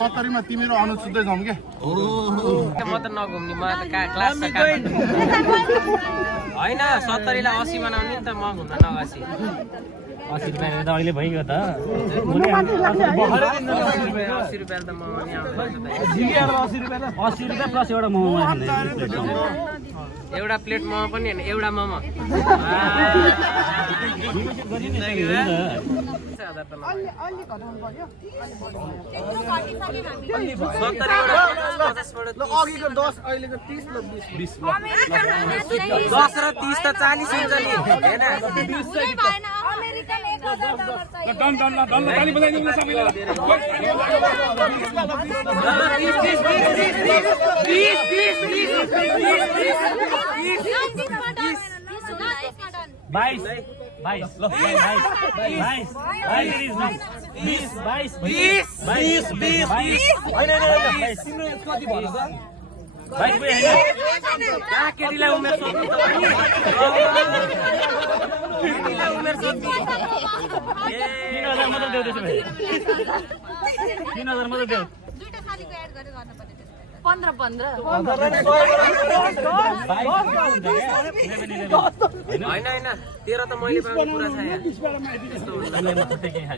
सत्तरीमा तिमीहरू आउनु सुत्दै जाउँ क्या म त नघुम्ने म त क्लास होइन 70 लाई 80 बनाउने नि त म घुम्न नगसी 80 रुपैयाँ त अहिले भइगयो त 80 रुपैयाँ त म पनि आउँदैन 80 रुपैयाँ प्लस एउटा मोमो एउटा प्लेट मोमो पनि हैन एउटा मोमो अघिको 10 अहिलेको 30 र 20 10 र 30 त 40 हुन्छ नि हैन अमेरिकन 1000 डलर चाहियो ताली बजाइदिनु न सबैले केटीलाई उमेर सोध्नु त पनि केटीलाई उमेर सोध्नु 3000 मात्र देऊ त्यसो भए 3000 मात्र देऊ दुईटा खालीको एड गरेर गर्न पर्छ 15 हैन हैन तेरो त मैले पाउने कुरा छ यहाँ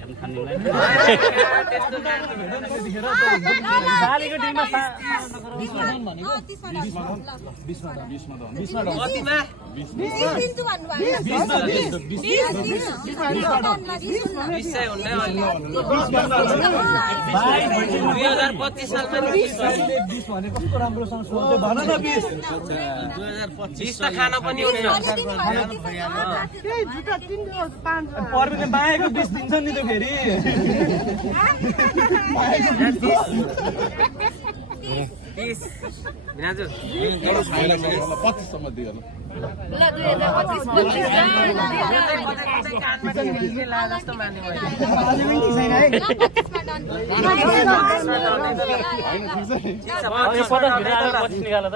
सालीको टिममा 2025 सालमा कस्तो राम्रोसँग सोच्दै भन न 20 2025 त खाना पनि हुँदैन पर्मिले मायाको 20 दिन्छ नि त फेरि 30 बिनाजु 25 सम्म दियो ल 2025 जस्तो माने मैले यो 50 भित्र आएर 25 निकाल त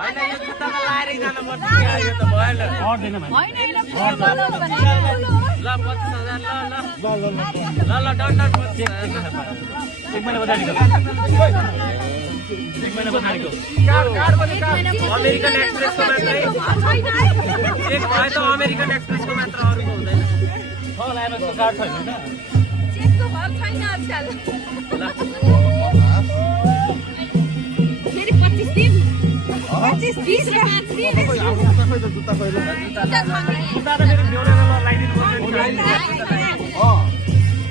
हैन यो जुत्ता त लाएरै जानु पर्छ यो त भएन अड्दैन भाइ ल 25000 ल डन 25000 एक महिना पछाडिको अमेरिकन एक्सप्रेसको मात्रै एक भयो त अमेरिकन एक्सप्रेसको मात्र अरूको हुँदैन होला एमएसको कार्ड छैन त चेकको भाव छैन आजकल फेरि 25 दिन 25 20 र 5 दिन जुत्ता पहिलो जुत्ता त फेरि बेहोरेर लगाइदिनु पर्छ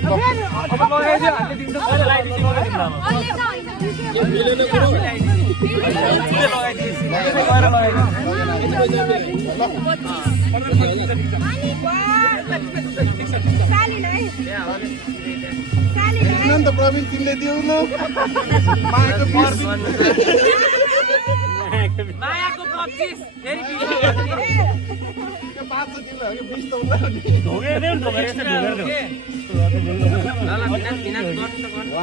अब लगाइदियो हामीले दिन्छ अहिले लगाइदिनु पर्छ त प्रवीण तिमीले दिउ न मायाको 25 फेरि 5 किलो 20 त हुँदैन नि ढोगेर देऊ न ढोगेर यसो ढोगेर देऊ ल बिना गर्नु त गर्नु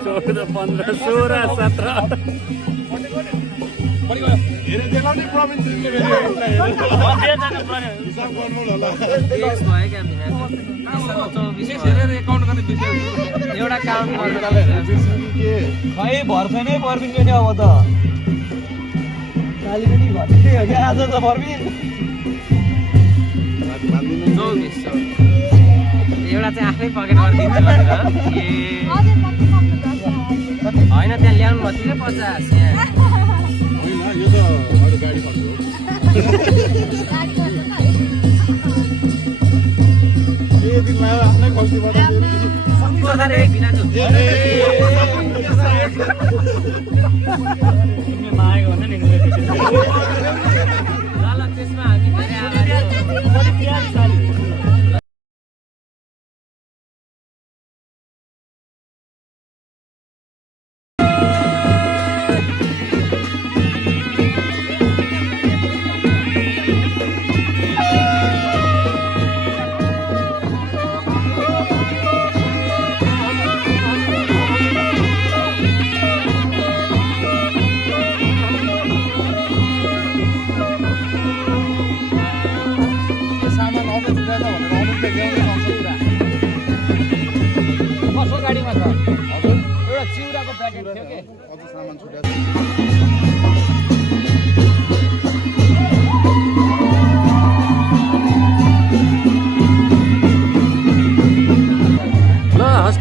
14 15 16 17 हेरे देलाउने प्रवीण तिमीले हिसाब गर्नु होला केस भयो क्या बिना विशेष हेरेर एकाउन्ट गर्ने विषय एउटा काउन्ट गर्नु खै भर छैन पर्बिनको नि अब त काली पनि घट्दै हो क्या आज त पर्बिन 2400 एउटा चाहिँ आफै पकेट गरिदिन्छ भनेर होइन त्यहाँ ल्याउनु भएको थियो 50 यहाँ होइन यो त अरू गाडी खर्च हो ए दिनमा आफ्नै खल्तीबाट बिनाजु तिमीले मागेको भन्दा नि ल त्यसमा हामी धेरै आभारी छौँ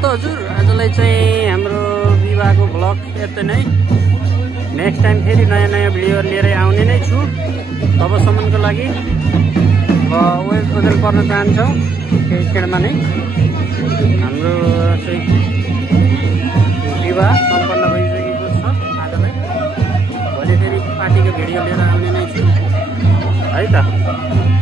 हजुर आजलाई चाहिँ हाम्रो विवाहको भ्लग यति नै। नेक्स्ट टाइम फेरि नयाँ नयाँ भिडियो लिएर आउने नै छु। तबसम्मको लागि ओजेल पर्न चाहन्छौँ केही क्षणमा नै हाम्रो चाहिँ विवाह सम्पन्न भइसकेको छ आजलाई। भोलि फेरि पार्टीको भिडियो लिएर आउने नै छु है त।